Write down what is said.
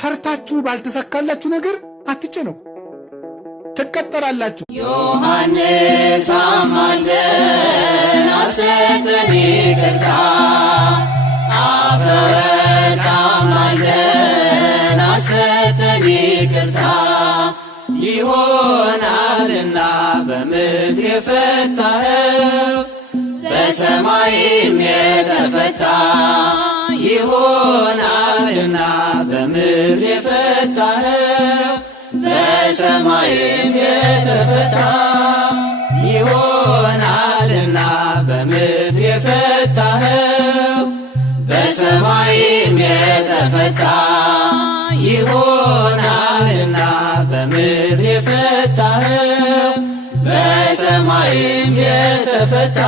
ሰርታችሁ ባልተሳካላችሁ ነገር አትጨነቁ፣ ትቀጠራላችሁ። ዮሐንስ አማልደን አሰጠን ይቅርታ፣ አፈወርቅ አማልደን አሰጠን ይቅርታ። ይሆናልና በምድር የፈታኸው በሰማይም የተፈታ ይሆናልና በምድር የፈታኸው በሰማይም የተፈታ ይሆናልና በምድር የፈታኸው በሰማይም የተፈታ ይሆናልና በምድር የፈታኸው በሰማይም የተፈታ